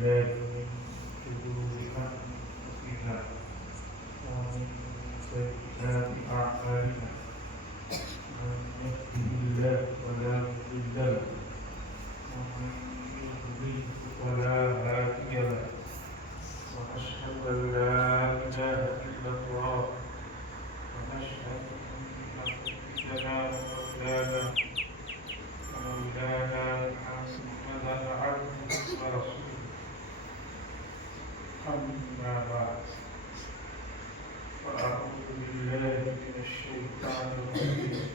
بالله من شرور أنفسنا ومن سيئات أعمالنا من يهده الله فلا مضل له ومن يضلل فلا هادي له وأشهد أن لا إله إلا الله ونشهد أن سيدنا ومولانا محمدا عبده ورسوله أما بعد فأعوذ بالله من الشيطان الرجيم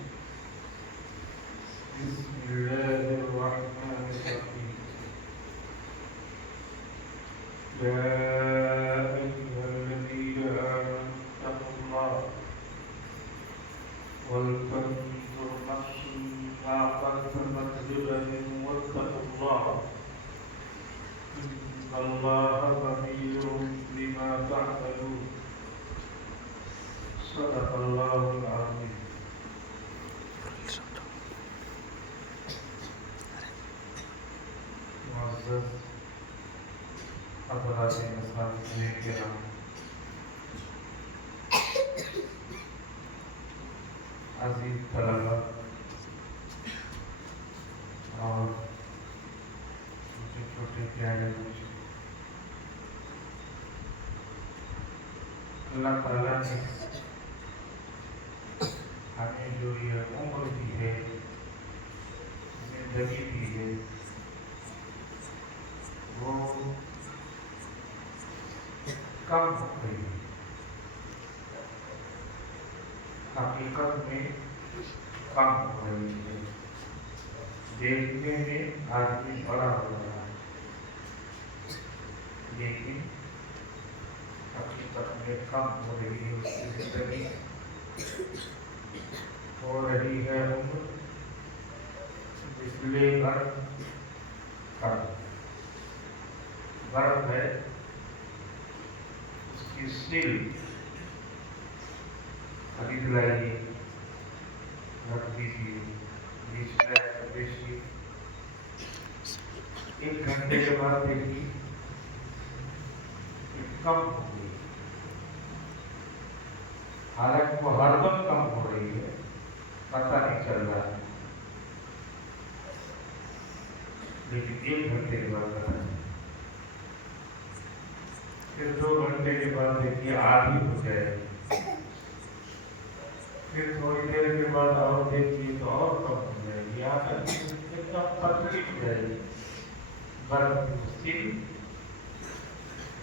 بسم الله الرحمن الرحيم يا أيها الذين آمنوا اتقوا الله ولتنظر نفس ما قدمت لغد واتقوا الله إن الله خبير بما تعملون صدق الله العظيم. معزز حضرات مساجد کرام، عزیز طلبہ اور چھوٹے چھوٹے پیارے بچے، اللہ تعالیٰ نے ہمیں جو یہ عمر دی ہے، زندگی دی ہے، وہ کم ہو گئی ہے۔ حقیقت میں کم ہو رہی ہے، دیکھنے میں آدمی بڑا ہو رہا ہے، لیکن حقیقت میں کم ہو رہی ہے۔ اس کی زندگی ہو رہی ہے عمر بجلی برف کا برف ہے، اس کی سل خرید لائیے، رکھ دیجیے، بیچ بیچیے، ایک گھنٹے کے بعد دیکھیے کم ہو گئی، حالانکہ وہ ہر دم کم ہو رہی ہے، پتہ نہیں چل رہا ہے، لیکن ایک گھنٹے کے بعد پتہ نہیں، پھر 2 گھنٹے کے بعد دیکھیے آدھی ہو جائے گی، پھر تھوڑی دیر کے بعد اور دیکھیے تو اور کم ہو جائے گی، یہاں تک ایک دم پتلی ہو جائے گی برف کی سل،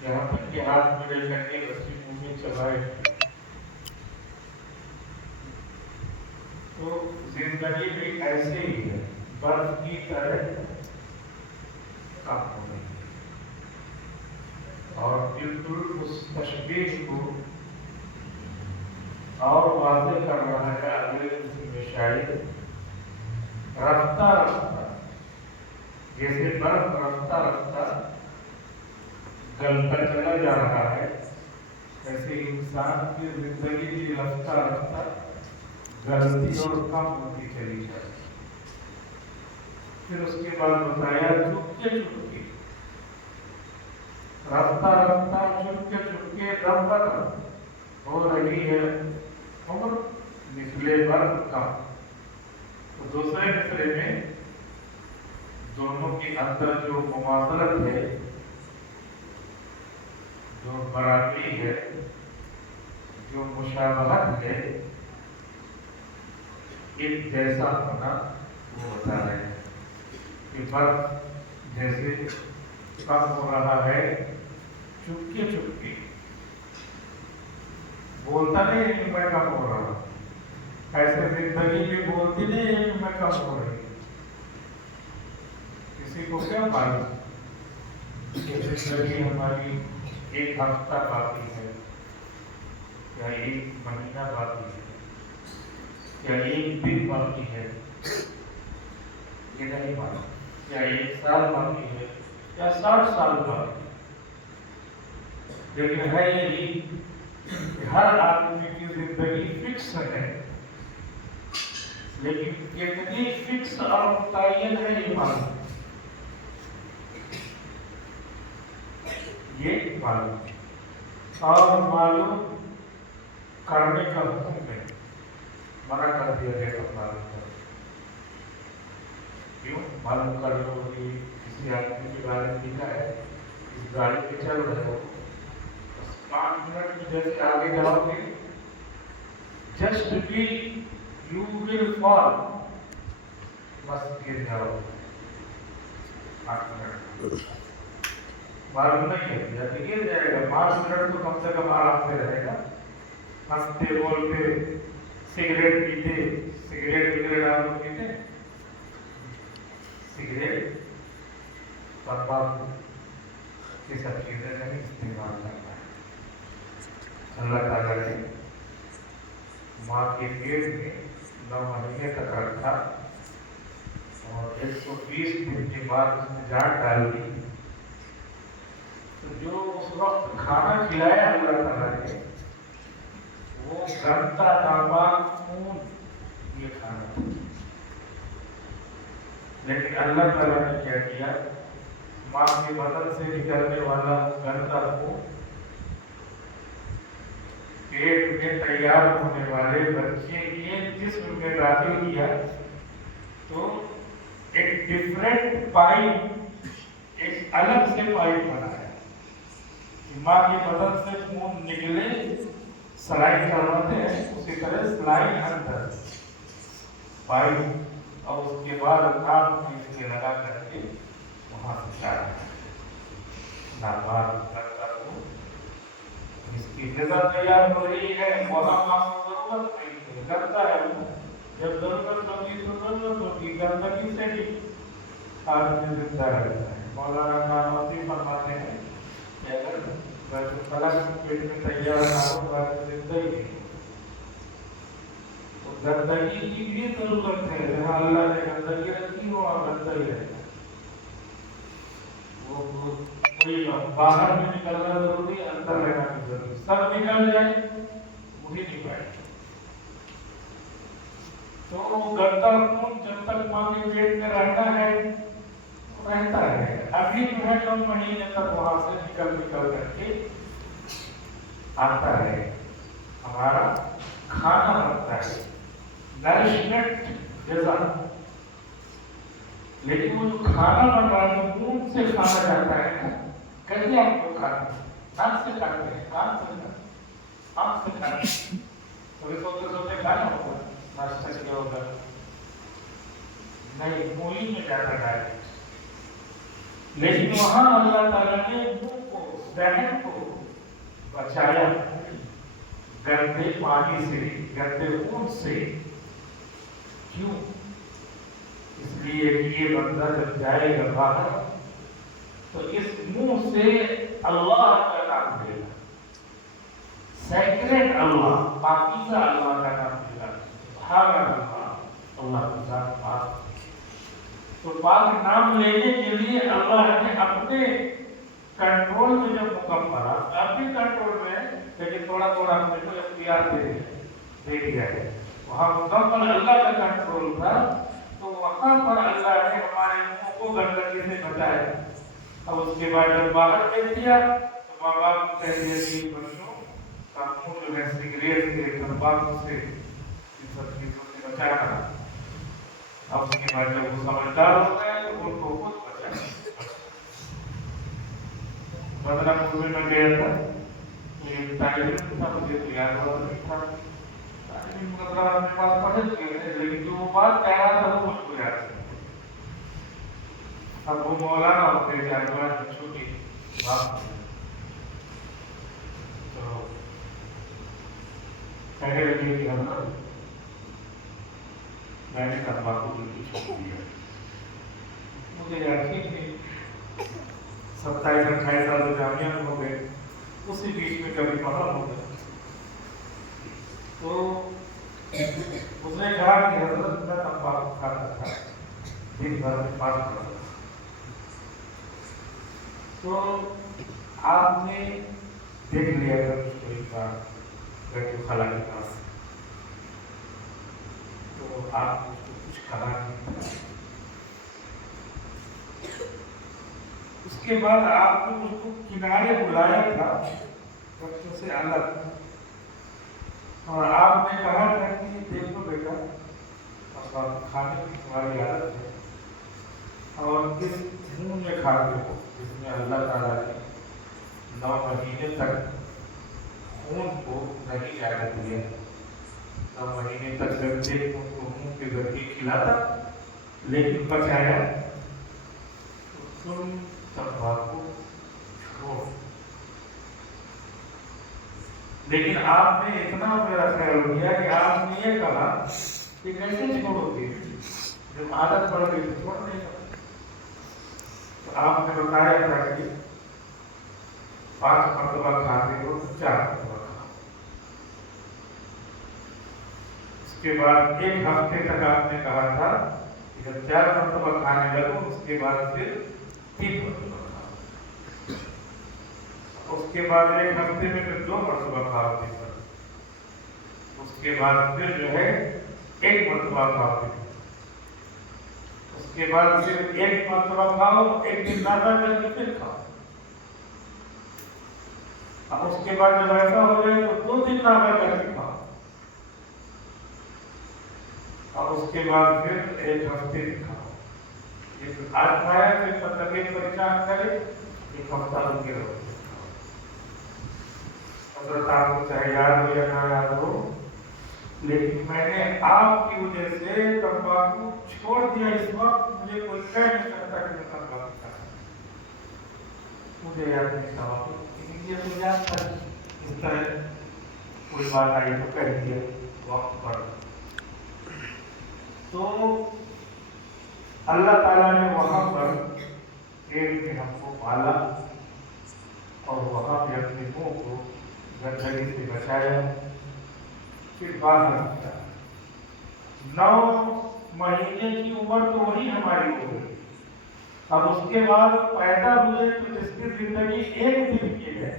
یہاں تک کہ ہاتھ میں لے کر کے رسی منہ میں چبائے۔ تو زندگی بھی ایسے ہی ہے، برف کی طرح کم ہو رہی ہے، اور بالکل اس تشبیہ کو اور واضح کر رہا ہے اگلے میں شاعر، رفتہ رفتہ جیسے برف رفتہ رفتہ گلتا چلا جا رہا ہے، ایسے انسان کی زندگی بھی رفتہ رفتہ گلتی اور کم ہوتی چلی جائے۔ پھر اس کے بعد بتایا چپکے چپکے، رفتہ رفتہ چپکے چپکے دم بدم ہو رہی ہے عمر مثلے برف کا۔ تو دوسرے مصرے میں دونوں کے اندر جو مماثلت ہے، جو برابری ہے، جو مشابہت ہے، ایک جیسا ہونا وہ بتا رہے ہیں کہ برف جیسے کم ہو رہا ہے چپکے چپکے، بولتا نہیں ہے کہ میں کم ہو رہا ہوں، ایسے زندگی بھی بولتی نہیں ہے کہ میں کم ہو رہی ہوں۔ کسی کو کیا معلوم کہ زندگی ہماری ایک ہفتہ باقی ہے، یا 1 مہینہ باقی ہے، یا 1 دن باقی ہے، یہ نہیں معلوم، یا 1 سال باقی ہے، یا 60 سال باقی ہے، لیکن ہے یہی کہ ہر آدمی کی زندگی فکس ہے، لیکن کتنی فکس اور متعین ہے یہ معلوم۔ یہ معلوم ہے، اور معلوم کرنے کا حکم ہے، منع کر دیا گیا تو معلوم کرو. کیوں معلوم کر لو کہ کسی آدمی کے بارے میں لکھا ہے اس گاڑی پہ چل رہے ہو، 5 منٹ میں جیسے آگے جاؤ گے جسٹ بھی یو ول فال، بس گر جاؤ. 8 منٹ معلوم نہیں ہے جب گر جائے گا. 5 منٹ تو کم سے کم آرام سے رہے گا، ہنستے بولتے، سگریٹ پیتے. سگریٹ وغیرہ آپ لوگ پیتے، سگریٹ تمباکو یہ سب چیزیں نہیں استعمال کرنا ہے. اللہ تعالیٰ نے ماں کے پیٹ میں 9 مہینے تک رکھا اور 120 دن کے بعد اس میں جان ڈال دی. تو جو اس وقت کھانا کھلایا اللہ تعالیٰ نے وہ گندا ناپاک خون یہ کھانا تھا. لیکن اللہ تعالیٰ نے کیا کیا، ماں کے بدن سے نکلنے والا گندا خون پیٹ میں تیار ہونے والے بچے کے جسم میں داخل کیا تو ایک ڈفرینٹ پائپ، ایک الگ سے پائپ بنایا کہ ماں کے بدن سے خون نکلے. سلائی کرواتے ہیں اسی طرح سلائی اندر پائپ، اور اس کے بعد کام پیس کے لگا کر کے وہاں سے چاہتا ہے ناپاک کرتا ہوں. اس کی غذا تیار ہو رہی ہے، وہاں ماں کو ضرورت نہیں ہے، کرتا ہے. جب ضرورت ہوگی تو ضرورت ہوگی، گندگی سے بھی آدمی زندہ رہتا ہے. مولانا نانوتی فرماتے ہیں کہ اگر بیت الخلا کے پیٹ میں تیار نہ ہو تو آدمی زندہ ہی نہیں. تو گندگی کی بھی ضرورت ہے، جہاں اللہ نے گندگی رکھی ہو وہاں گندہ ہی رہتا ہے. وہ کوئی باہر میں نکلنا ضروری ہے، اندر رہنا بھی ضروری. سب نکل جائے وہی نہیں پائے. تو گندا خون جب تک ماں کے پیٹ میں رہنا ہے رہتا ہے. ابھی جو ہے 9 مہینے تک وہاں سے نکل کر کے آتا ہے، ہمارا کھانا بنتا ہے، نرشمنٹ غذا. لیکن وہ جو کھانا بن رہا ہے منہ سے کھانا جاتا ہے نا. کیسے آپ کو کھانا ناک سے کھاتے ہیں، کان سے کھاتے ہیں، آنکھ سے کھاتے ہیں. کبھی سوتے سوتے کھانا ہوگا، ناشتہ کیا ہوگا نہیں، مولی میں جاتا ہے. لیکن وہاں اللہ تعالیٰ نے منہ کو، ذہن کو بچایا گندے پانی سے، گندے خون سے. کیوں؟ اس لیے کہ یہ بندہ جب جائے گا باہر تو اس منہ سے اللہ کا نام لے گا، سیکرٹ اللہ، پاکیزہ اللہ کا نام لے گا. سبحان اللہ، اللہ کی ذات پاک. تو پاک نام لینے کے لیے اللہ نے اپنے کنٹرول میں جب حکم پڑا، اب بھی کنٹرول میں لیکن تھوڑا تھوڑا ہم نے اختیار دے دیا ہے. وہاں مکمل اللہ کا کنٹرول تھا، تو وہاں پر اللہ نے ہمارے منہ کو گندگی سے بچایا. اب اس کے بعد جب باہر بھیج دیا تو ماں باپ کو کہہ دیا کہ بچوں کا منہ جو ہے سگریٹ سے، تمباکو سے، ان سب چیزوں سے بچانا. اب اس کے بعد جب وہ سمجھدار ہو گئے تو ان کو خود بچانا. بدلا پور میں گیا تھا، یہ تعلیم تھا، مجھے تو یاد ہوا نہیں تھا. تعلیم مطلب اپنے پاس پڑھے ہوئے تھے، لیکن جو وہ بات کہہ رہا تھا وہ مجھ کو یاد نہیں. اب وہ مولانا ہوتے ہیں جانور چھوٹی بات تو کہنے لگے کہ حضرت میں نے تمباکو بالکل چھوڑ دیا. مجھے یاد نہیں، 27-28 سال جامعہ میں ہو گئے، اسی بیچ میں کبھی پڑھا ہو گیا. تو اس نے کہا کہ حضرت میں تمباکو کھاتا تھا، دن بھر میں پاس کرتا تھا. تو آپ نے دیکھ لیا اگر کوئی بات بیت الخلا کے پاس تو آپ اس کو کچھ کہا نہیں. اس کے بعد آپ نے مجھ کو کنارے بلایا تھا بچوں سے الگ، اور آپ نے کہا تھا کہ دیکھو بیٹا اب کھانے کی تمہاری عادت ہے اور کس منہ میں کھاتے ہو جس میں اللہ تعالیٰ نے 9 مہینے تک خون کو نہیں جانے دیا، 9 مہینے تک گندے خون کو منہ کے ذریعے کھلاتا لیکن بچایا، تو تم تمباکو چھوڑ۔ لیکن آپ نے اتنا میرا خیال کیا کہ آپ نے یہ کہا کہ کیسے چھوڑو گے، جب عادت پڑ گئی تو چھوڑ نہیں سکتے۔ تو آپ نے بتایا تھا کہ 5 مرتبہ کھاتے ہو 4 مرتبہ کھاؤ۔ اس کے بعد 1 ہفتے تک آپ نے کہا تھا کہ جب 4 مرتبہ کھانے لگو اس کے بعد پھر 3 مرتبہ کھاؤ، اس کے بعد 1 ہفتے میں پھر 2 مرتبہ کھاؤ، اس کے بعد پھر جو ہے 1 مرتبہ کھاؤ، اس کے بعد پھر 1 مرتبہ کھاؤ، 1 دن نادا کر کے پھر کھاؤ، اس کے بعد جب ایسا ہو جائے تو 2 دن نادا کر کے کھاؤ، اور اس کے بعد پھر 1 ہفتے بھی کھاؤ۔ یہ پھر آج کھایا پھر طبیعت پریشان کرے 1 ہفتہ رک کے رہو۔ حضرت آپ کو چاہے یاد ہو یا نہ یاد ہو، لیکن میں نے آپ کی وجہ سے تمباکو چھوڑ دیا۔ اس وقت مجھے کوئی کہہ نہیں سکتا کہ میں تمباکو کھاتا ہوں، مجھے یاد نہیں تھا، یہ تو یاد تھا اس طرح کوئی بات آئی تو کہہ دیا وقت پر۔ تو اللہ تعالیٰ نے وہاں پر پیٹ میں ہم کو پالا اور وہاں پہ اپنے منہ کو گندگی سے بچایا، پھر باہر نکلا۔ 9 مہینے کی عمر تو وہی ہماری ہو گئی، اب اس کے بعد پیدا ہوئے تو جس کی زندگی 1 دن کی ہے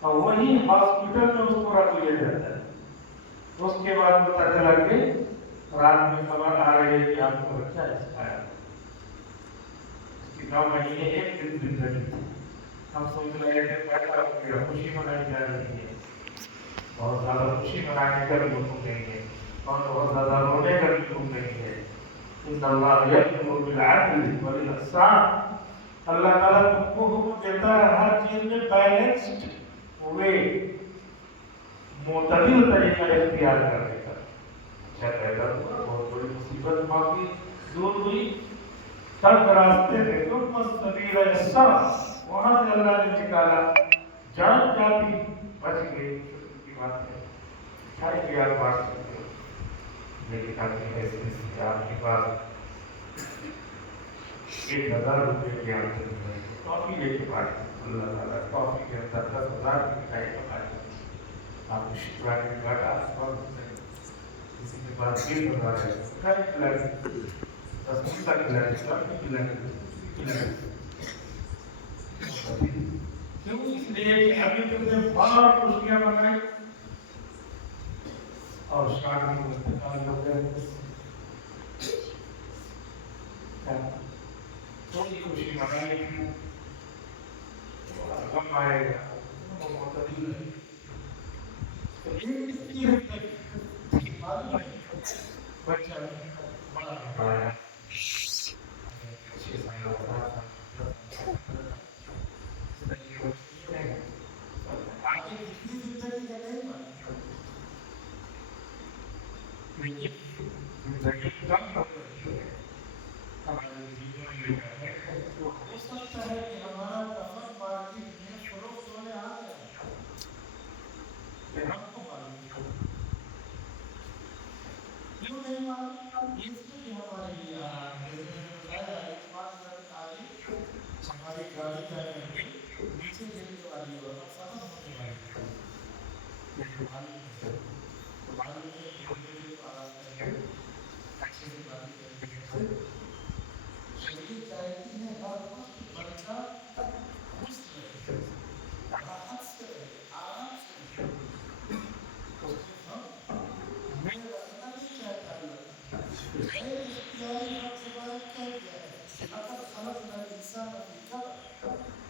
اور وہی ہاسپٹل میں اس کو رکھ لیا جاتا ہے، اس کے بعد پتہ چلا کہ رات میں خبر آ رہی ہے کہ آپ کو بچہ ایکسپائر، اس کی 9 مہینے 1 دن زندگی تھی۔ ہم سوچ رہے تھے پیدا ہو گیا، خوشی منائی جا رہی ہے، بہت زیادہ خوشی منانے کا بھی حکم نہیں ہے اور بہت زیادہ رونے کا بھی حکم نہیں ہے۔ ان اللہ یأمر بالعدل والاحسان، اللہ تعالیٰ تم کو حکم دیتا ہے ہر چیز میں بیلنسڈ ہوئے، معتدل طریقہ اختیار کرنے کا۔ اچھا پیدا ہوا، بہت بڑی مصیبت معافی دور ہوئی، تب راستے میں ثم السبیل یسر، وہاں سے اللہ نے نکالا، جان جاتی بچ گئی، کی بات ہے چاہے کہ آپ بات کرتے ہو، لیکن آپ کی حیثیت سے آپ کے پاس 1000 روپے کی آمدنی ہے، کافی لے کے بات اللہ تعالیٰ کافی کے اندر 10,000 کی مٹھائی پکائی، آپ کو شکرانے کی بات آپ کو کسی کے پاس 20,000 ہے، مٹھائی کھلائے، رسگلہ کھلائے، کافی کھلائے، کیوں؟ اس لیے کہ ابھی تک نے بہت خوشیاں منائی اور شادی کو انتقال ہو گیا، تھوڑی خوشی منائی تھی، غم آئے گا، وہ معتدل ہے، تو بچہ بڑا ہو پایا، 6 سال کا تھا، آگے کتنی زندگی کا نہیں مانتا، زندگی کم ہو رہی ہے ہمارے جیون میں، تو ہو سکتا ہے کہ ہمارا کفن مارکیٹ میں فروخت ہونے آ جائے، یہ ہم کو معلوم ہے، کیوں نہیں معلوم؟ اس میں بھی ہمارے لیے جیسے میں نے بتایا ایک بات آگے ہماری گاڑی کا نیچے گرنے والی اور ختم ہونے والی ہے، لیکن معلوم ہے کہ میرے پاس اچھے سے بات کرنے سے شریعت چاہتی ہے ہر وقت بندہ خوش رہے، راحت سے رہے، آرام سے رہے، اس میں ہم میں رکھنا نہیں چاہتا اللہ، غیر اختیاری ہم سے بات کہہ دیا ہے، لقد خلقنا الانسان فی کبد،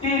3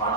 5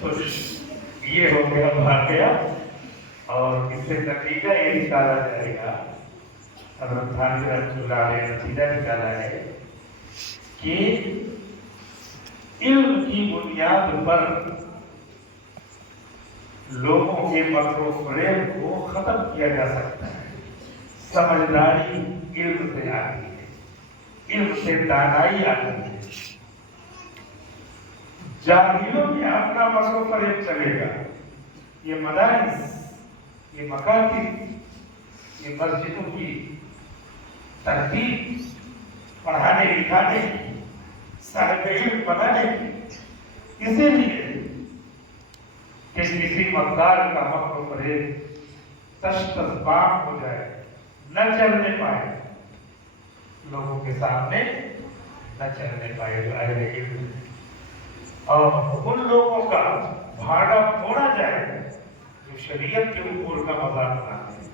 تو یہ ہو گیا واقعہ، اور اس سے نتیجہ یہ نکالا جائے گا، حضرت تھانوی رحمۃ اللہ علیہ نے نتیجہ نکالا ہے کہ علم کی بنیاد پر لوگوں کے مکر و فریب کو ختم کیا جا سکتا ہے۔ سمجھداری علم سے آتی ہے، علم سے دانائی آتی ہے۔ جاہلوں میں اپنا مکر و فریب چلے گا۔ یہ مدارس، یہ مکاتب، یہ مسجدوں کی ترتیب، پڑھانے لکھانے کی، صاحب علم بنانے کی، اسی لیے کہ کسی مقدار کا مکر و فریب تشت بام ہو جائے، نہ چلنے پائے، لوگوں کے سامنے نہ چلنے پائے جو اہل علم، اور ان لوگوں کا بھاڑا پھوڑا جائے جو شریعت کے امور کا مذاق بناتے ہیں۔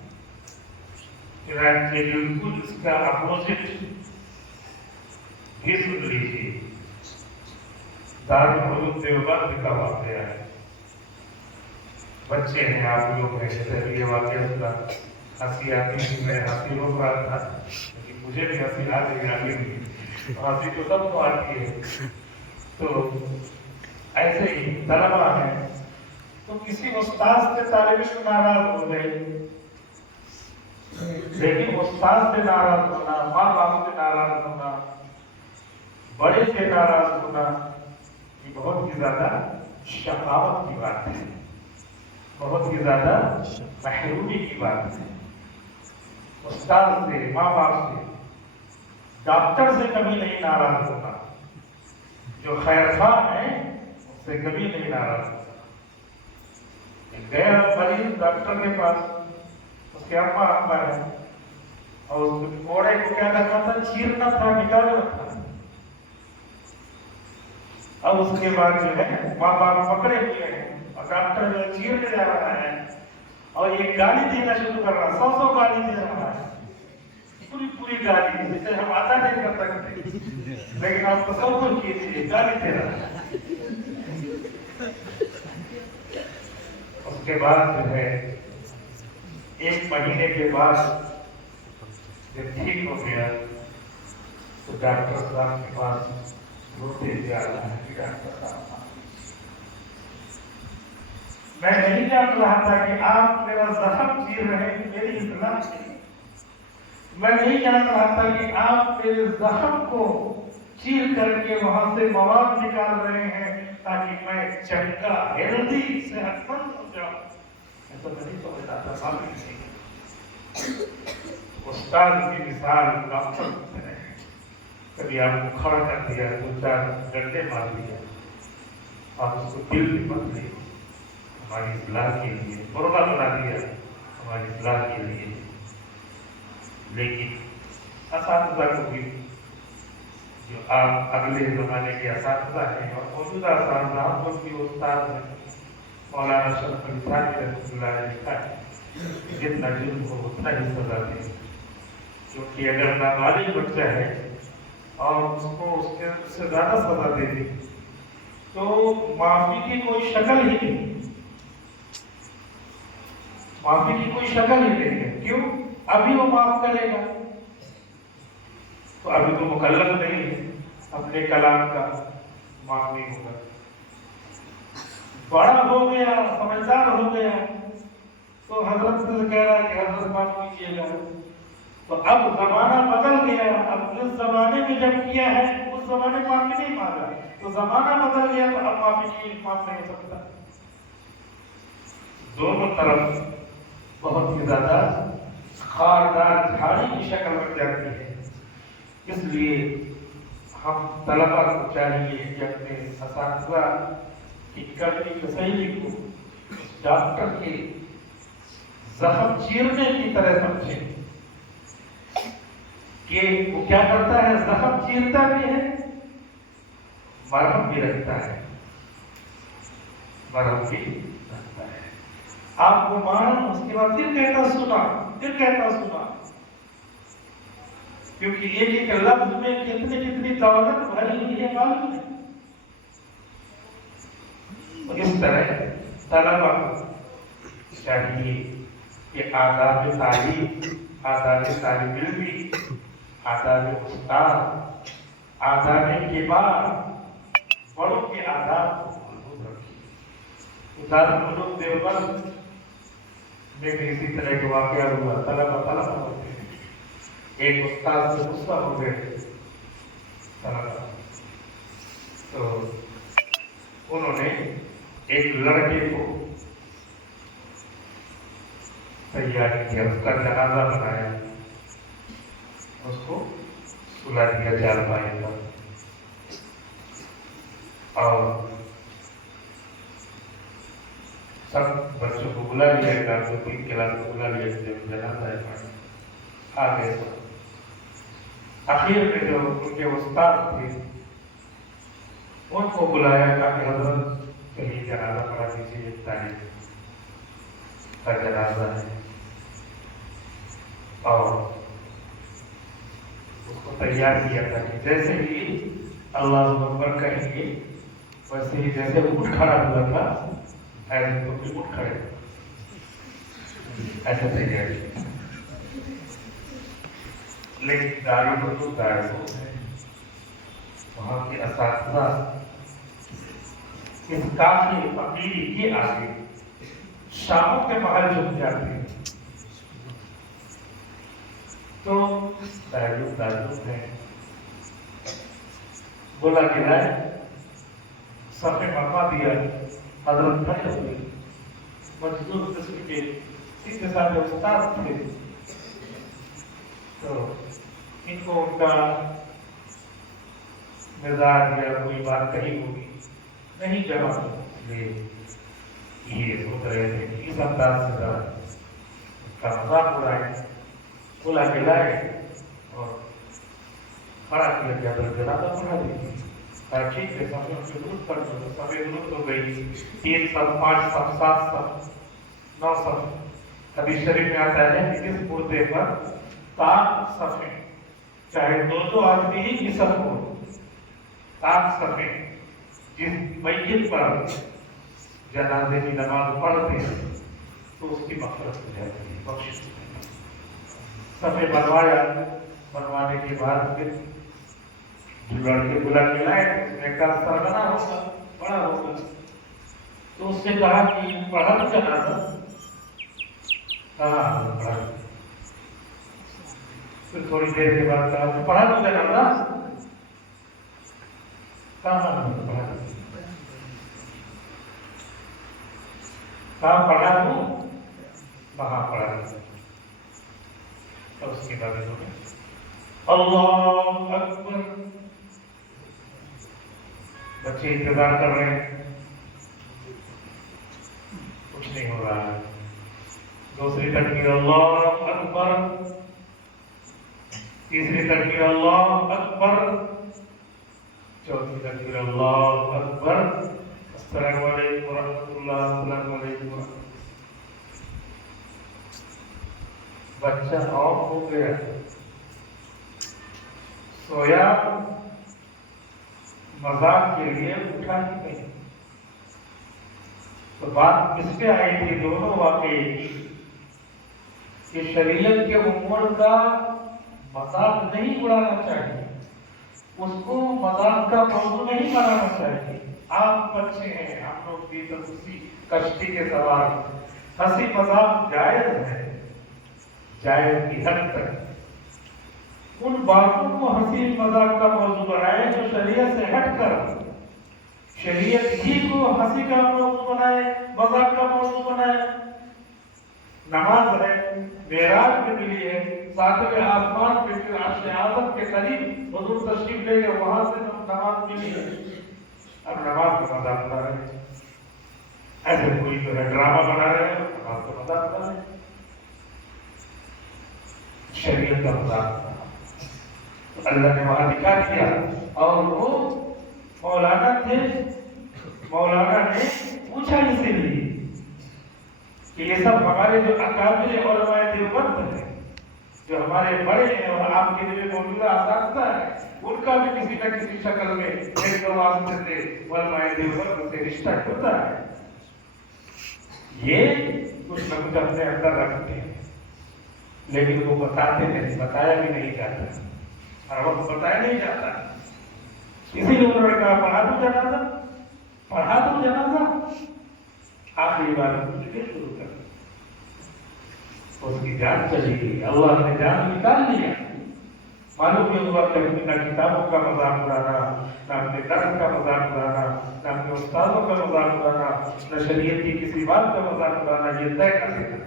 چنانچہ بالکل اس کا اپوزٹ بھی سن لیجیے، دارالعلوم دیوبند کا واقعہ ہے۔ بچے ہیں، آپ لوگ ہیں، جیسے یہ واقعہ سنا، ہنسی آتی ہے، میں ہنسی روک رہا تھا لیکن مجھے بھی ہنسی آ رہی ہے، ہنسی تو سب کو آتی ہے۔ تو ایسے ہی طلبا ہیں، تو کسی استاد سے طالب علم ناراض ہو گئے، لیکن استاد سے ناراض ہونا، ماں باپ سے ناراض ہونا، بڑے سے ناراض ہونا، یہ بہت ہی زیادہ شقاوت کی بات ہے، بہت ہی زیادہ محرومی کی بات ہے۔ استاد سے، ماں باپ سے، ڈاکٹر سے کبھی نہیں ناراض ہونا، جو خیر خواہ ہیں اس سے کبھی نہیں ناراض ہونا۔ گیا مریض ڈاکٹر کے پاس، اس کے اماں ابا ہے، اور اس کے کوڑے کو کیا کرنا تھا، چیرنا تھا، نکالنا تھا۔ اب اس کے بعد جو ہے ماں باپ پکڑے ہوئے ہیں، اور ڈاکٹر جو چیرنے جا رہا ہے اور یہ گالی دینا شروع کر رہا، 100 گالی دے رہا ہے، پوری گالی، جسے ہم ادا نہیں کر سکتے، لیکن آپ تصور کیجیے گالی دے رہا ہے۔ اس کے بعد جو ہے 1 مہینے کے بعد جب ٹھیک ہو گیا تو ڈاکٹر صاحب کے پاس روتے ہوئے آ رہا ہے کہ ڈاکٹر صاحب میں نہیں جان رہا تھا کہ آپ میرا زخم چیر رہے ہیں، میری اطلاع نہیں، میں نہیں جان رہا تھا کہ آپ میرے زخم کو چیر کر کے وہاں سے مواد نکال رہے ہیں تاکہ میں چنگا، ہیلدی، صحت مند ہو جاؤں۔ میں تو نہیں سمجھتا تھا، معلوم نہیں۔ استاد کی مثال ڈاکٹر کی طرح ہے، کبھی آپ کو کھڑا کر دیا، 2-4 ڈنڈے مار دیا، آپ اس کو دل میں مت لیں، ہماری اصلاح کے لیے، برا بنا دیا ہماری اصلاح کے لیے۔ لیکن اساتذہ کو بھی، جو آپ اگلے زمانے کے اساتذہ ہیں اور موجودہ اساتذہ، ہم لوگ بھی استاد ہیں، مولانا شرف علی تھانوی رحمۃ اللہ علیہ لکھا ہے جتنا جرم ہو اتنا ہی سزا دیں، کیونکہ اگر نابالغ بچہ ہے اور اس کو اس سے زیادہ سزا دے دیں تو معافی کی کوئی شکل ہی نہیں، معافی کی کوئی شکل ہی نہیں ہے۔ کیوں؟ ابھی وہ معاف کرے گا تو ابھی تو مکلف نہیں ہے، اپنے کلام کا معاف نہیں ہوگا۔ بڑا ہو گیا، سمجھدار ہو گیا تو حضرت سے کہہ رہا ہے کہ حضرت معاف کیجیے گا، تو اب زمانہ بدل گیا، اب اس زمانے میں جب کیا ہے اس زمانے میں معافی نہیں مانگا، تو زمانہ بدل گیا تو اب معافی کی معاف نہیں ہو سکتا۔ دونوں طرف بہت ہی زیادہ خاردار جھاڑی کی شکل بن جاتی ہے۔ اس لیے ہم طلبا کو چاہیے کہ اپنے اساتذہ کی کرنی فسیلی کو ڈاکٹر کے زخم چیرنے کی طرح سمجھیں کہ وہ کیا کرتا ہے، زخم چیرتا بھی ہے، مرہم بھی رکھتا ہے، مرہم بھی رکھتا ہے۔ آپ کو مارا، اس کے بعد پھر کہتا سنا، کیونکہ ایک لفظ میں کتنی دولت بھری ہوئی ہے معلوم ہے۔ اس طرح طلبہ کو چاہیے کہ آداب تعلیم، آداب طالب علمی، آداب استاد، آداب کبار، بڑوں کے آداب کو محفوظ رکھیے۔ دارالعلوم دیوبند میں بھی اسی طرح کے واقعہ ہوا۔ طلبہ ہوتے ہیں، ایک استاد سے غصہ ہو گئے طلبہ، تو انہوں نے ایک لڑکے کو تیار کیا، اس کا جنازہ بنایا، اس کو سلا دیا چارپائی پر، اور سب بچوں کو بلا لیا گیا، 2-3 کلاس کو بلا لیا گیا، جنازہ ہے آ گئے سب۔ آخر میں جو ان کے استاد تھے ان کو بلایا کہ حضرت چلیے جنازہ پڑھا دیجیے، ایک تاریخ کا جنازہ ہے، اور اس کو تیار کیا تھا کہ جیسے ہی اللہ اکبر کہیں گے ویسے ہی جیسے اٹھ کھڑا ہوا تھا ایسے تو پھر اٹھ کھڑے، ایسا تیار کیا۔ لیکن دارالعلوم ہے، وہاں کے اساتذہ اس کافی فقیری کے آگے شاموں کے محل جھک جاتے ہیں، تو دارالعلوم ہے بولا گیا سب نے مروا دیا، حضرت کھڑے ہوئے، مجذوب قسم کے سیدھے ساتھ استاد تھے، تو ان کو ان کا مزاج یا کوئی بات کہی ہوگی نہیں جمع، یہ سوچ رہے تھے کہ اس انداز سے کا مذاق اڑائے، بلا کے لائے اور کھڑا کیا گیا، تو جنازہ پڑھا دیجیے۔ ٹھیک ہے، سب نے درود پڑھ دو، سب درود ہو گئی، 3 صف، 5 صف، 7 صف، 9 صف۔ حدیث شریف میں آتا ہے کہ اس مردے پر 7 صفیں، چاہے 2 آدمی ہی کی صف ہو، 7 صفیں جس میت پر جنازے کی نماز پڑھتے ہیں تو اس کی مغفرت ہو جاتی ہے، بخشش ہو جاتی ہے۔ صفیں بنوایا، بنوانے کے بعد پھر جو لڑکے بلا کے لائے اس نے کہا سرگنا ہوگا، بڑا ہوگا، تو اس نے کہا کہ پڑھا تو جنازہ، کہا پڑھا، پھر تھوڑی دیر کے بعد کہا پڑھا تو جنازہ، کہاں پڑھا، کہاں پڑھا ہوں، وہاں پڑھا۔ اور اس کے بعد انہوں نے اللہ اکبر، بچے انتظار کر رہے ہیں، کچھ نہیں ہو رہا ہے، دوسری تکبیر اللہ اکبر، تیسری تکبیر اللہ اکبر، چوتھی تکبیر اللہ اکبر، السلام علیکم ورحمۃ اللہ، السلام علیکم ورحمۃ اللہ۔ بچہ آف ہو گیا، سویا، مذاق کے لیے اٹھا ہی نہیں۔ تو بات اس پہ آئی تھی دونوں واقعے کی کہ شریعت کے امور کا مذاق نہیں اڑانا چاہیے، اس کو مذاق کا موضوع نہیں بنانا چاہیے۔ آپ بچے ہیں، آپ لوگ بھی تو اسی کشتی کے سوار، ہنسی مذاق جائز ہے، جائز کی حد تک۔ ان باتوں کو ہنسی مذاق کا موضوع بنائے جو شریعت سے ہٹ کر شریعت ہی کو ہنسی کا موضوع بنائے، مذاق کا موضوع بنائے۔ نماز ہے، معراج میں ملی ہے، 7ویں آسمان پہ پھر عرش اعظم کے قریب حضور تشریف لے گئے، وہاں سے نماز ملی ہے، اب نماز کا مذاق بنا رہے ہیں، ایسے کوئی جو ہے ڈرامہ بنا رہے ہیں، نماز کا مذاق بنا رہے ہیں، شریعت کا مذاق اللہ نے وہاں دکھا دیا۔ اور وہ مولانا تھے، مولانا نے پوچھا اسی لیے کہ یہ سب ہمارے جو اکابر علماء دیوبند ہیں جو ہمارے بڑے ہیں اور آپ کے لیے موجودہ اساتذہ ہے، ان کا بھی کسی نہ کسی شکل میں ایک واسطے سے علماء دیوبند سے رشتہ ہوتا ہے۔ یہ کچھ نہ کچھ اپنے اندر رکھتے ہیں، لیکن وہ بتاتے نہیں، بتایا بھی نہیں جاتا، ہر وقت بتایا نہیں جاتا۔ اسی لیے انہوں نے کہا پڑھا دو جنازہ، پڑھا دو جنازہ، آخری بار شروع کر اس کی جان چلی گئی، اللہ نے جان نکال لیا۔ معلوم نہیں ہوا کہ نہ کتابوں کا مذاق اڑانا، نہ اپنے درس کا مذاق اڑانا، نہ اپنے استادوں کا مذاق اڑانا، نہ شریعت کی کسی بات کا مذاق اڑانا، یہ طے کر دینا۔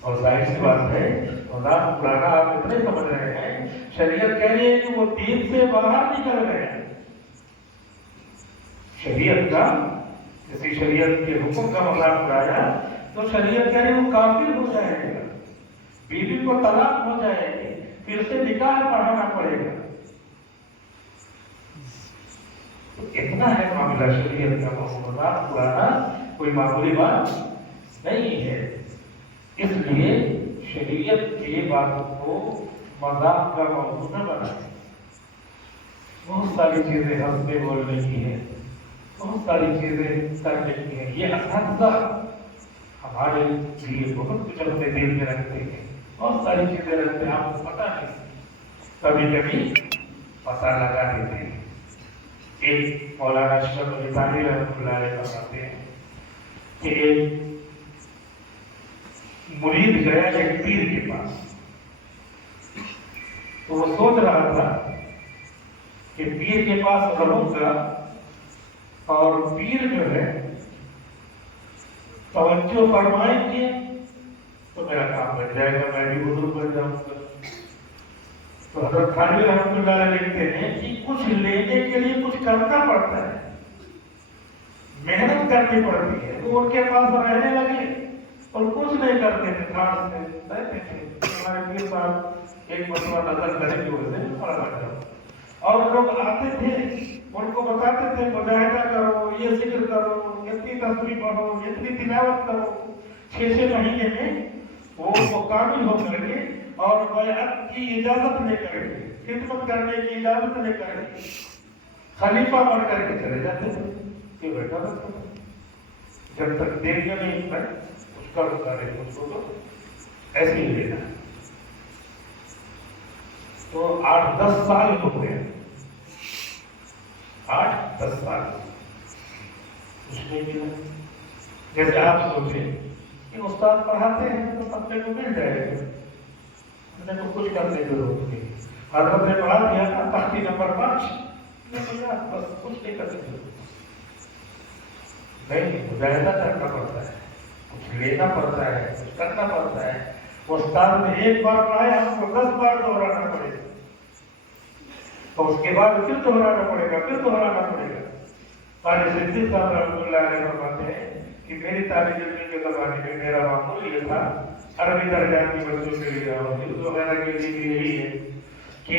اور ظاہر سی بات ہے، مذاق اڑانا آپ اتنے سمجھ رہے ہیں، شریعت کہہ رہی ہے کہ وہ دین سے باہر نکل گئے ہیں۔ شریعت کا کسی شریعت کے حکم کا مذاق اڑایا تو شریعت کہہ رہی ہے وہ کافر ہو جائے گا، بیوی کو طلاق ہو جائے گی، پھر سے نکاح پڑھانا پڑے گا۔ تو اتنا ہے معاملہ شریعت کا، مذاق اڑانا کوئی معمولی بات نہیں ہے۔ اس لیے شریعت کی باتوں کو مذاق کا موضوع نہ بنائیں۔ بہت ساری چیزیں ہنستے بولنے کی ہیں، بہت ساری چیزیں کرنے کی ہیں۔ یہ اساتذہ ہمارے لیے بہت کچھ اپنے دل میں رکھتے ہیں، بہت ساری چیزیں رکھتے ہیں، آپ کو پتہ نہیں، کبھی کبھی پتہ لگا دیتے ہیں۔ ایک مولانا اشرف علی تھانوی رحمۃ اللہ علیہ فرماتے ہیں کہ ایک مرید گیا ایک پیر کے پاس، تو وہ سوچ رہا تھا کہ پیر کے پاس رہوں گا اور پیر جو ہے توجہ فرمائیں گے تو میرا کام بن جائے گا، میں بھی حضور بن جاؤں گا۔ تو حضرت تھانوی رحمۃ اللہ علیہ لکھتے ہیں کہ کچھ لینے کے لیے کچھ کرنا پڑتا ہے، محنت کرنی پڑتی ہے۔ وہ ان کے پاس رہنے لگے اور کچھ نہیں کرتے تھے، خاص سے رہتے تھے۔ ہمارے پیر صاحب ایک مسئلہ نظر کرے کی وجہ سے پڑا لگ جاؤ، اور لوگ آتے تھے ان کو بتاتے تھے مجاہدہ کرو، یہ ذکر کرو، اتنی تسبیح پڑھو، اتنی تلاوت کرو۔ 6 مہینے میں وہ کامل ہو کر کے اور بیعت کی اجازت لے کر کے، خدمت کرنے کی اجازت لے کر کے خلیفہ بن کر کے چلے جاتے تھے کہ بیٹا جب تک دیں گے نہیں میں اس کا رکھا رہے اس کو تو ایسے ہی لینا۔ تو 8-10 سال ہو گئے، 8-10 سال کچھ نہیں ملا۔ جیسے آپ سوچیں کہ استاد پڑھاتے ہیں تو اپنے کو مل جائے گا، اپنے کو کچھ کرنے کی ضرورت نہیں۔ حضرت نے پڑھا دیا تھا تختی نمبر 5 بس کچھ نہیں کرنے کی ضرورت نہیں، مجاہدہ کرنا پڑتا ہے، کچھ لینا پڑتا ہے، کچھ کرنا پڑتا ہے۔ استاد نے ایک بار پڑھایا، ہم کو 10 بار دہرانا پڑے گا، اور اس کے بعد پھر دہرانا پڑے گا، پھر دہرانا پڑے گا۔ قاضی صدیق صاحب رحمۃ اللہ علیہ فرماتے ہیں کہ میری طالب علم کے زمانے میں میرا معمول یہ تھا، عربی درجات کی بچوں کے لیے اور حفظ وغیرہ کے لیے بھی یہی ہے کہ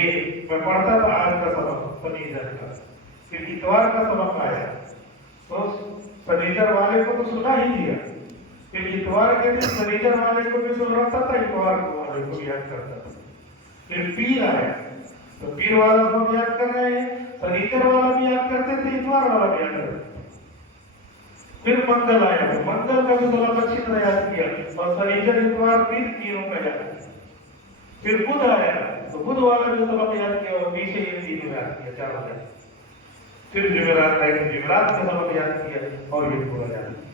میں پڑھتا تھا آج کا سبق فنیجر کا، پھر اتوار کا سبق آیا تو فنیجر والے کو تو سنا ہی دیا، پھر اتوار کے دن فنیجر والے کو بھی سناتا تھا، اتوار والے کو یاد کرتا تھا۔ پھر پیر آیا تو پیر والا سب یاد کر رہے ہیں، فنیجر والا بھی یاد کرتے تھے، اتوار والا بھی یاد کرتے تھے۔ پھر منگل آیا تو منگل کا بھی سبق اچھی طرح یاد کیا، اور فنیجر اتوار پیر تینوں کا یاد کیا۔ پھر بدھ آیا تو بدھ والا بھی سبق یاد کیا اور پیچھے یہ تینوں یاد کیا، 4 ہو گئے۔ پھر جمعرات آئے تو جمعرات کا سبق یاد کیا اور یہ پورا یاد کیا۔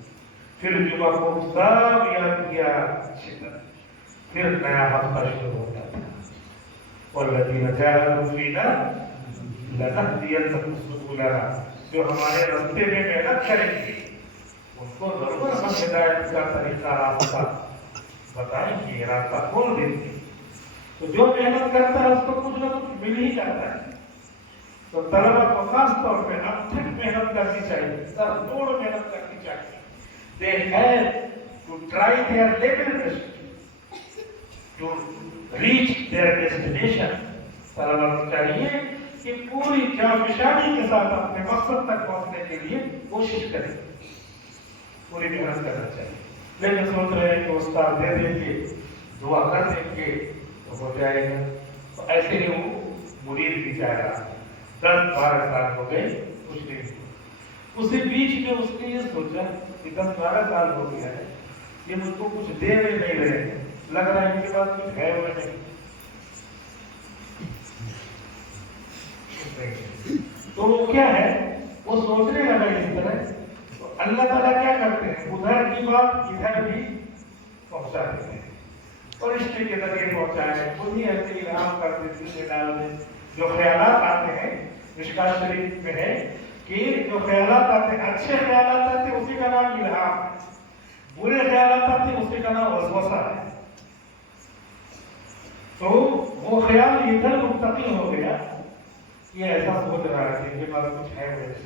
پھر جمعہ کو سب یاد کیا اچھی طرح، پھر نیا ہفتہ شروع ہو جاتا ہے۔ والذین جاہدوا فینا لنہدینہم سبلنا، جو ہمارے راستے میں محنت کریں گے ان کو ضرور ہم ہدایت کا طریقہ راستہ بتائیں گے، راستہ کھول دیں گے۔ تو جو محنت کرتا ہے اس کو کچھ نہ کچھ مل ہی جاتا ہے۔ تو طلبہ کو خاص طور پہ انتھک محنت کرنی چاہیے، سر توڑ محنت کرنی چاہیے۔ They have to try their level best to reach their destination۔ طلبہ کو چاہیے کہ پوری جانفشانی کے ساتھ اپنے مقصد تک پہنچنے کے لیے کوشش کریں، پوری محنت کرنا چاہیے۔ لیکن سوچ رہے ہیں کہ استاد دے دیں گے دعا کر دیں گے تو ہو جائے گا. تو ایسے ہی وہ مرید بھی چاہ رہا 10-12 سال ہو گئے کچھ نہیں ہوا. اسی بیچ میں اس نے یہ سوچا کہ 10-12 سال ہو گیا ہے، یہ مجھ کو کچھ دے ہوئے نہیں رہے ہیں، لگ رہا ہے ان کے پاس کچھ ہے ہوئے نہیں. تو وہ کیا ہے، وہ سوچنے لگا اس طرح. تو اللہ تعالیٰ کیا کرتے ہیں، ادھر کی بات ادھر بھی پہنچا دیتے ہیں، فرشتے کے ذریعے پہنچائے، خود ہی ایسے الہام کر دیتے ہیں ڈال دیں. جو خیالات آتے ہیں، مشکات شریف میں ہے کہ جو خیالات آتے ہیں، اچھے خیالات آتے ہیں اسی کا نام الہام ہے، برے خیالات آتے ہیں اسی کا نام وسوسہ ہے. تو وہ خیال ادھر منتقل ہو گیا، یہ ایسا سوچ رہا ہے کہ میرے پاس کچھ ہے ویسے.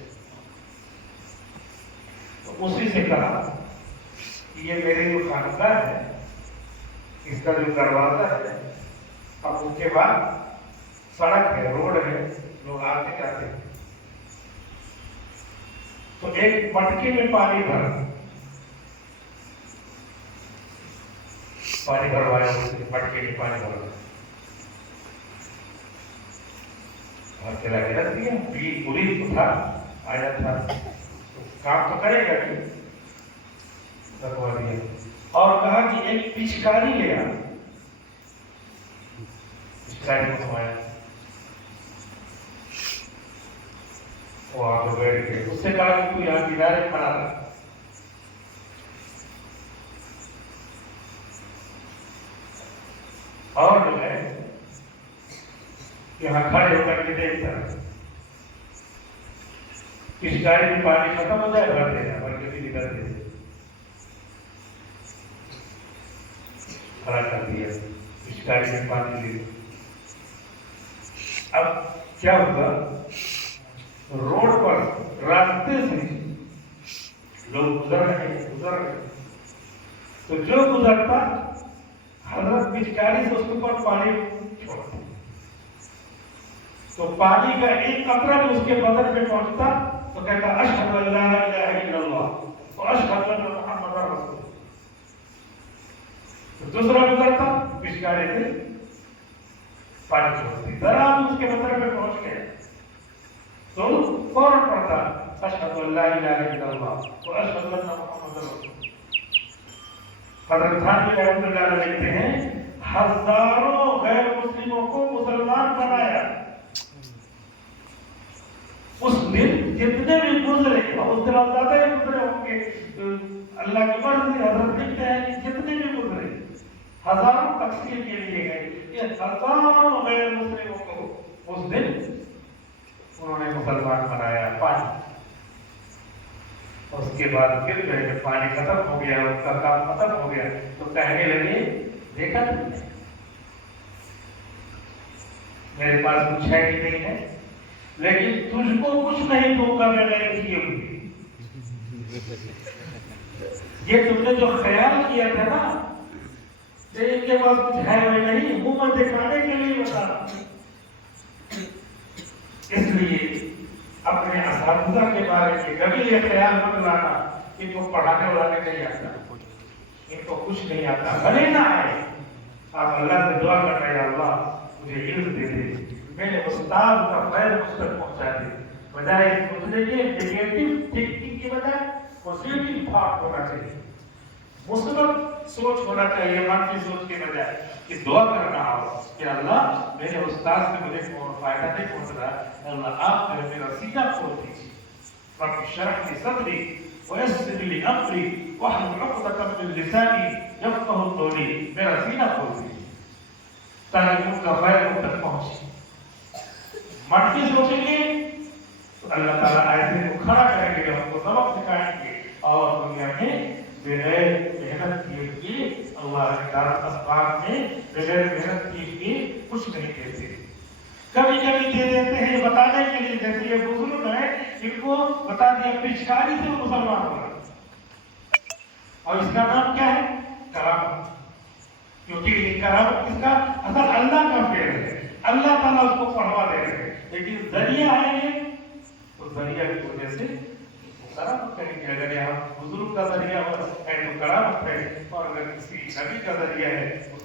تو اسی سے کہا کہ یہ میرے جو خانقاہ ہے، اس کا جو دروازہ ہے، اب اس کے بعد سڑک ہے، روڈ ہے، لوگ آتے جاتے ہیں. تو ایک مٹکے میں پانی بھروایا، مٹکے میں پانی بھروایا اور چلا کے رکھ دیا. پولیس کو تھا، آیا تھا، کام تو کرے گا کہ رکھوا دیا. اور کہا کہ ایک پچکاری لے آ، پچکاری کو گھمایا، وہ آ کے بیٹھ گئے. اس سے کہا کہ تو یہاں کنارے کھڑا رہا، اور جو ہے یہاں کھڑے ہو کر کے دیکھتا ہے پچکاری میں پانی ختم ہو جائے، بھر دینا، بھر کے بھی نکل دے. کھڑا کر دیا، پچکاری میں پانی لے. اب کیا ہوگا، روڈ پر راستے سے لوگ گزر رہے، تو جو گزرتا حضرت پچکاری سے اس کے اوپر پانی چھوڑتا، تو پانی کا ایک قطرہ بھی اس کے بدن پہ پہنچتا تو کہتا اشہد ان لا الہ الا اللہ و اشہد ان محمد رسول اللہ. تو دوسرا گزرتا، پچکاری سے پانی چھوڑتی، ذرا بھی اس کے بدن پہ پہنچ گئے تو فوراً پڑھتا اشہد ان لا الہ الا اللہ و اشہد ان محمد رسول اللہ. حضرت تھانوی رحمۃ اللہ علیہ لکھتے ہیں ہزاروں غیر مسلموں کو مسلمان بنایا. اس دن جتنے بھی گزرے، اور اس دن زیادہ ہی گزرے ہوں گے، اللہ کی مرضی. حضرت لکھتے ہیں کہ جتنے بھی گزرے ہزاروں تقسیم کے لیے گئے، یہ ہزاروں غیر مسلموں کو اس دن انہوں نے مسلمان بنایا. پانی، اس کے بعد پھر جو ہے پانی ختم ہو گیا، اس کا کام ختم ہو گیا تو کہنے لگے دیکھا تم نے میرے پاس کچھ ہے کہ نہیں ہے، لیکن تجھ کو کچھ نہیں دوں گا میں نے کیے ہوئے. یہ تم نے جو خیال کیا تھا نا کہ ان کے پاس کچھ ہے وہ نہیں، منہ میں دکھانے کے لیے بتا رہا. اس لیے اپنے اساتذہ کے بارے میں کبھی یہ خیال مت لانا ان کو پڑھانے والا نہیں آتا، ان کو کچھ نہیں آتا، بھلے نہ آئے. آپ اللہ سے دعا کر رہے ہیں اللہ مجھے علم دے دے، میرے استاد کا خیر مجھ تک پہنچا دے. بجائے سوچنے کے نیگیٹو تھنکنگ کی بجائے پازیٹو تھاٹ ہونا چاہیے، مثبت سوچ ہونا چاہیے، منفی سوچ کے بجائے. کہ دعا کرنا ہو کہ اللہ میرے استاد سے مجھے فائدہ نہیں پہنچ رہا، اللہ آپ میرا سینہ کھول دیجیے. رب اشرح لی صدری ویسر لی امری واحلل عقدۃ من لسانی یفقهوا قولی. میرا سینہ کھول دیجیے تاکہ ان کا خیر مجھ تک پہنچے. منفی سوچیں گے تو اللہ تعالیٰ ایسے کو کھڑا کریں گے، ہم کو سبق سکھائیں گے، اور دنیا میں بغیر محنت کیے اللہ کے دار اسباب میں بغیر محنت کیے کچھ نہیں دیتے. کبھی کبھی دے دیتے ہیں بتانے کے لیے، جیسے یہ بزرگ ہے ان کو بتا دیا پچکاری سے مسلمان ہو رہا، اور اس کا نام کیا ہے، کرامت. کیونکہ یہ کرامت کس کا، اصل اللہ کا فعل ہے، اللہ تعالیٰ اس کو پڑھوا دے رہے ہیں، لیکن ذریعہ ہے یہ، تو ذریعہ کی وجہ سے کرامت کریں گے. اگر یہاں بزرگ کا ذریعہ ہے تو کرامت ہے، اور اگر کسی نبی کا ذریعہ ہے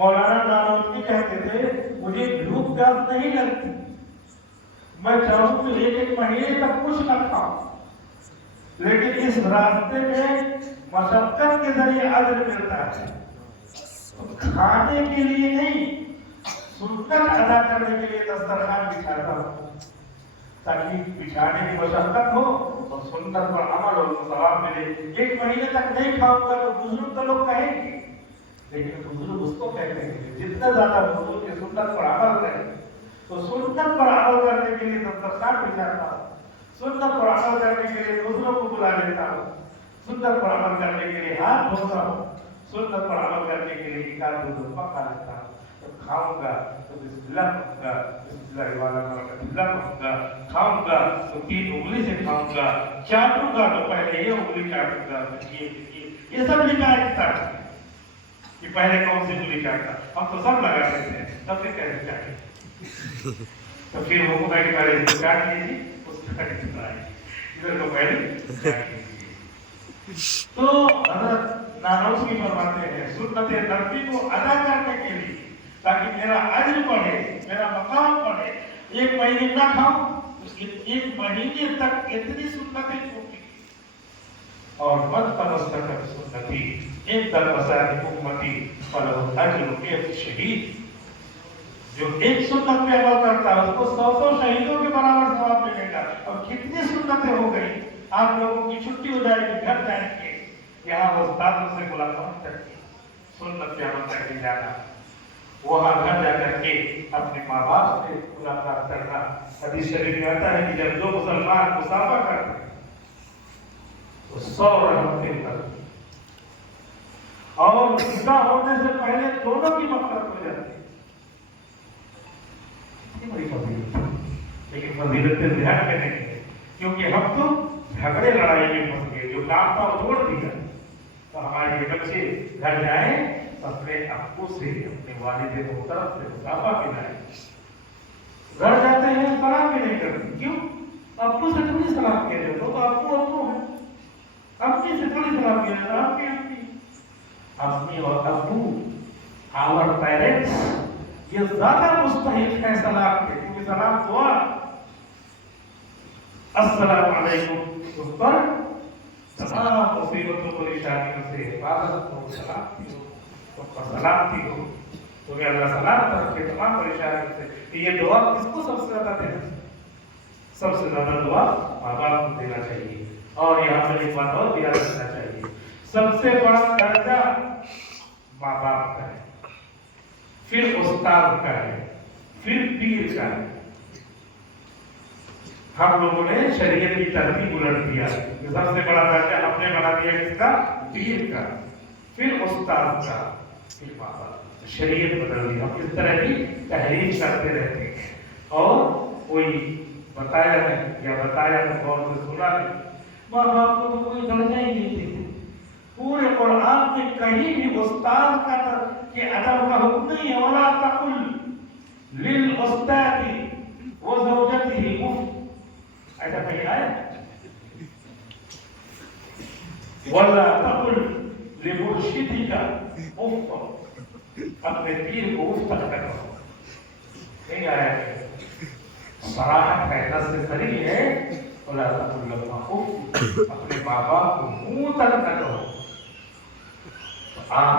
مولانا نانوتوی کہتے تھے مجھے بھوک پیاس نہیں لگتی، میں چاہوں تو ایک مہینے تک کچھ نہ کھاؤں، لیکن اس راستے میں مشقت کے ذریعے اجر ملتا ہے، کھانے کے لیے نہیں، سنت ادا کرنے کے لیے دسترخوان بچھاتا ہوں تاکہ بچھانے کی مشقت ہو اور سنت پر عمل ہو تو ثواب ملے۔ ایک مہینے تک نہیں کھاؤں گا تو بزرگ تو لوگ کہیں گے، لیکن بزرگ اس کو کہتے ہیں جتنا زیادہ بزرگ کی سنت پر عمل کریں، تو سنت پر عمل کرنے کے لیے دسترخوان بچھاتا ہوں، سنت پر عمل کرنے کے لیے دوسروں کو بلا لیتا ہوں، سنت پر عمل کرنے کے لیے ہاتھ دھوتا ہوں، سنت پر عمل کرنے کے لیے ایک آدھ دو لقمہ کھا لیتا ہوں۔ تو کھاؤں گا تو بسم اللہ کہوں گا، بسم اللہ والا برکت اللہ کہوں گا، کھاؤں گا تو 3 انگلی سے کھاؤں گا، چاٹوں گا تو پہلے یہ انگلی چاٹوں گا، یہ سب لکھا ہے کتاب میں کہ پہلے کون سی انگلی چاٹتا، ہم تو سب لگاتے تھے، سب سے کیسے چاٹے، تو پھر وہ کہا کہ پہلے اس کو چاٹ لیجیے، اس کا ادھر کو پہلے چاٹ لیجیے۔ تو حضرت نانوتوی فرماتے ہیں سنت نبوی کو ادا کرنے کے لیے تاکہ میرا اجر بڑھے، میرا مقام بڑھے، 1 مہینے نہ کھاؤں، اس لیے 1 مہینے تک اتنی سنتیں پوری اور من تمسک بسنتی عند فساد امتی فلہ اجر 100 شہید، جو ایک سنت پہ عمل کرتا ہے اس کو 100 شہیدوں کے برابر ثواب ملے گا۔ اب کتنی سنتیں ہو گئی، آپ لوگوں کی چھٹی ہو جائے گی، گھر جائیں گے، یہاں استادوں سے ملاقات کر کے سنت پہ عمل کر کے جانا، وہاں گھر جا کر کے اپنے ماں باپ سے ملاقات کرنا۔ حدیث شریف میں آتا ہے کہ جب 2 مسلمان مسافہ کرتے ہیں تو 100 رحمتیں کرتے ہیں، اور نکاح ہونے سے پہلے دونوں کی مغفرت ہو جاتی ہے۔ یہ بڑی فضیلت ہے، لیکن فضیلت سے دھیان میں نہیں ہے، کیونکہ ہم تو جھگڑے لڑائی میں پھنس گئے، جو کام تھا وہ چھوڑ دیا۔ تو ہمارے یہ بچے گھر جائیں اپنے ابو سے، اپنے والد محترم سے مسافہ ملائیں، گھر جاتے ہیں سلام بھی نہیں کرتے، کیوں؟ ابو سے تھوڑی سلام کیا جاتا، تو ابو ہے، امی سے تھوڑی سلام کیا جاتا، امی اور ابو our پیرنٹس یہ زیادہ مستحق ہے سلام کے، کیونکہ سلام دعا، السلام علیکم، اس پر تمام مصیبتوں پریشانیوں سے حفاظت ہو، سلامتی ہو، اس پر سلامتی ہو، تمہیں اللہ سلامت رکھے تمام پریشانیوں سے۔ یہ دعا کس کو سب سے زیادہ دینا؟ سب سے زیادہ دعا ماں باپ کو دینا چاہیے، اور یہاں پر ایک بات اور یاد رکھنا چاہیے، سب سے بڑا درجہ ماں باپ کا ہے، پھر استاد کا ہے، پھر پیر کا ہے۔ ہم لوگوں نے شریعت کی ترتیب الٹ دیا، سب سے بڑا درجہ ہم نے بنا دیا کس کا؟ پیر کا، پھر استاد کا، پھر ماں باپ۔ شریعت بدل دی، ہم اس طرح کی تحریر کرتے رہتے ہیں، اور کوئی بتایا نہیں یا بتایا تو غور سے سنا نہیں، ماں باپ کو تو کوئی درجہ ہی نہیں دیتے۔ پورے قرآن میں کہیں بھی استاد کا کہ ادب کا حکم نہیں ہے، وَلَا تَقُلْ لِلْأُسْتَاذِ وَزَوْجَتِهِ مُفْتٍ، ایسا کہیں آیا؟ وَلَا تَقُلْ لِمُرْشِدِكَ مُفْتٍ، اپنے پیر کو مفت تک کرو، نہیں آیا ہے، صراحت ہے، نص صریح ہے، وَلَا تَقُلْ لَهُمَا أُفٍّ، اپنے ماں باپ کو منہ تک نہ کہو۔ آپ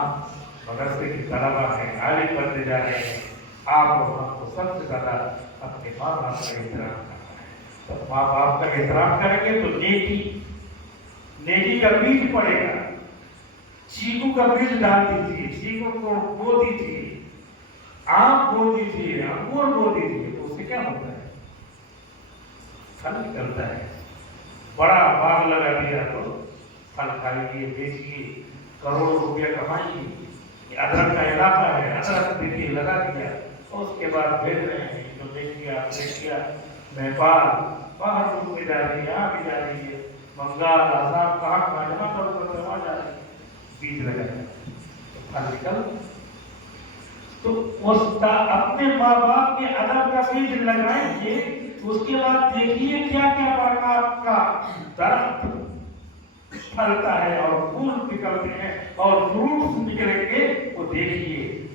مدرسے کی طلبہ ہیں، عالم بنتے جا رہے ہیں، آپ اور ہم کو سب سے زیادہ اپنے ماں باپ کا احترام کرنا ہے۔ تو ماں باپ کا احترام کریں گے تو نیکی کا بیج پڑے گا۔ چیکو کا بیج ڈال دیجیے، چیکو کو بو دیجیے، آم بو دیجیے، انگور بو دیجیے، تو اس سے کیا ہوتا ہے؟ پھل نکلتا ہے۔ بڑا باغ لگا دیا تو پھل کھائیے، بیچیے، کروڑوں روپیہ کمائیے۔ یہ ادرک کا علاقہ ہے، ادرک دیکھیے لگا دیا، اور اس کے بعد بھیج رہے ہیں، جو دیکھیا نیپال، باہر ملک میں جا رہی ہے، یہاں بھی جا رہی ہے، بنگال، آسام، کہاں جمع کرو کرتے وہاں جا رہی ہے، بیج لگا ہے تو پھل نکل۔ تو اپنے ماں باپ کے ادب کا بیج لگائیں گے، اس کے بعد دیکھیے کیا کیا برکات کا درخت پھلتا ہے اور پھول نکلتے ہیں اور فروٹس نکلیں گے، وہ دیکھیے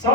100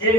1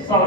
100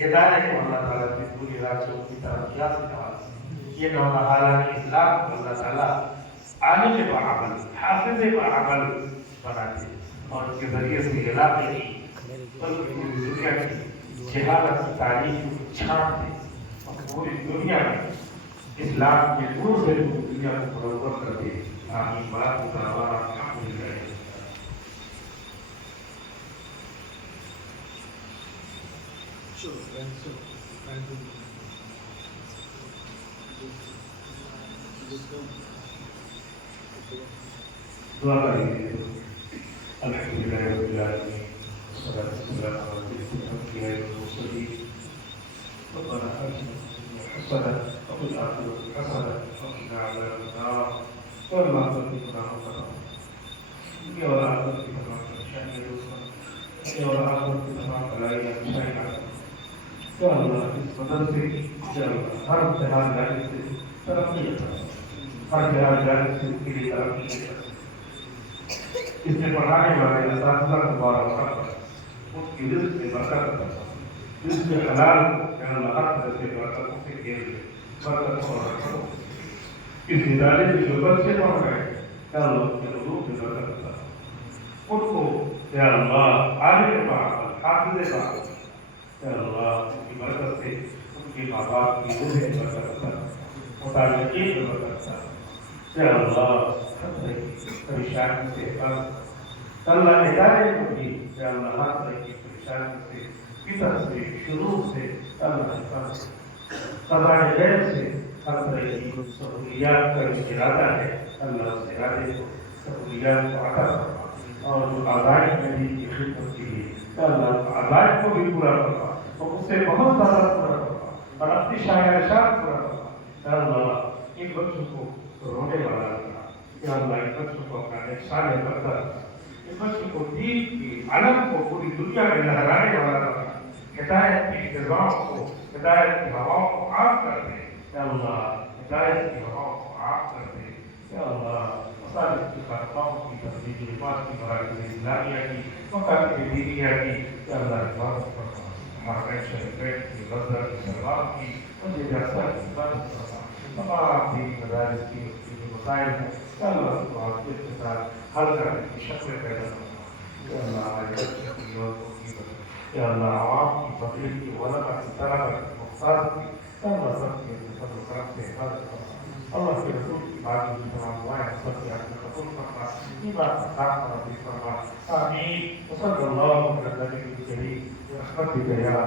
ہدایت کو اللہ تعالیٰ کی پوری راتوں کی ترقیات سے نواز، یہ نوحالا اسلام کو اللہ تعالیٰ عالم بعمل، حافظ بعمل بنا دے اور اس کے ذریعے سے علاقے کی بلکہ پوری دنیا کی جہالت کی تاریخ کو چھان دے اور پوری دنیا میں اسلام کے نور سے پوری دنیا کو منور کر دے. آمین. بات الحمدللہ. دعا کریے. الحمدللہ رب العالمین والصلاة والسلام على الأنبياء والمرسلين. ربنا آتنا حسنة وفي الآخرة حسنة وقنا عذاب النار. ولا تزغ قلوبنا يا ولا تزغ قلوبنا يا ولا تزغ قلوبنا یا اللہ اس مدد سے یا اللہ ہر امتحان جانے سے ترقی عطا فرما. ہر امتحان جانے سے اس کے لیے ترقی عطا فرما. اس میں پڑھانے والے اساتذہ کو بارک فرما. اس کی رزق میں برکت عطا فرما. رزق حلال کو یا اللہ ہر طرح سے برکتوں سے گھیر لے. برکت اور رحمت. اس ادارے میں جو بچے پڑھ رہے ہیں یا اللہ ان کے علوم میں برکت عطا فرما. ان کو یا اللہ عالم بعمل، حافظ بعمل یا اللہ ان کی برکت سے ان کے ماں باپ کی روح میں برکت عطا فرما. متعلقین میں برکت عطا فرما. یا اللہ ہر طرح کی پریشانی سے حفاظت. اللہ ادارے کو بھی یا اللہ ہر طرح کی پریشانی سے، فطر سے، شرور سے اللہ حفاظت. قضاء غیب سے ہر طرح کی سہولیات کا جو ارادہ ہے اللہ اس ارادے کو سہولیات کو عطا فرما. اور جو عزائم میں بھی کی خدمت کی ہے اللہ عزائم کو بھی پورا کرنا اور اس سے بہت زیادہ پورا کرنا اور اپنی شاعر پورا کرنا. یا اللہ ان بچوں کو رونے والا رکھنا. یا اللہ ان بچوں کو اپنا احسان برکت رکھنا. ان بچوں کو دین کی علم کو پوری دنیا میں لہرانے والا رکھنا. ہدایت کی فضاؤں کو، ہدایت کی ہواؤں کو عام کر دے. یا اللہ ہدایت کی ہواؤں کو عام کر دے. یا اللہ مصالح کی خاتماؤں کی تبدیلی بات کی مراکز اسلامیہ کی مکاتب دینیہ کی یا اللہ حفاظت فرما. ہمارے شہر کی غزہ کی سلوات کی مجھے جیسا کی حفاظت فرما. تمام دینی مدارس کی اس کے جو مسائل ہیں یا اللہ اس کو عافیت کے ساتھ حل کرنے کی شکل پیدا فرما. یا اللہ ہمارے بچوں کی عورتوں کی یا اللہ عوام کی فقیر کی علماء کی طلبہ کی مختار کی یا اللہ سب کی فضل و کرم سے حفاظت فرما. اللہ کے رسول کی بات کی تمام دعائیں سب کی آپ نے قبول فرما. ایمان صاحب نصیب فرما. آمین. وصلی اللہ علی النبی الکریم برحمتک یا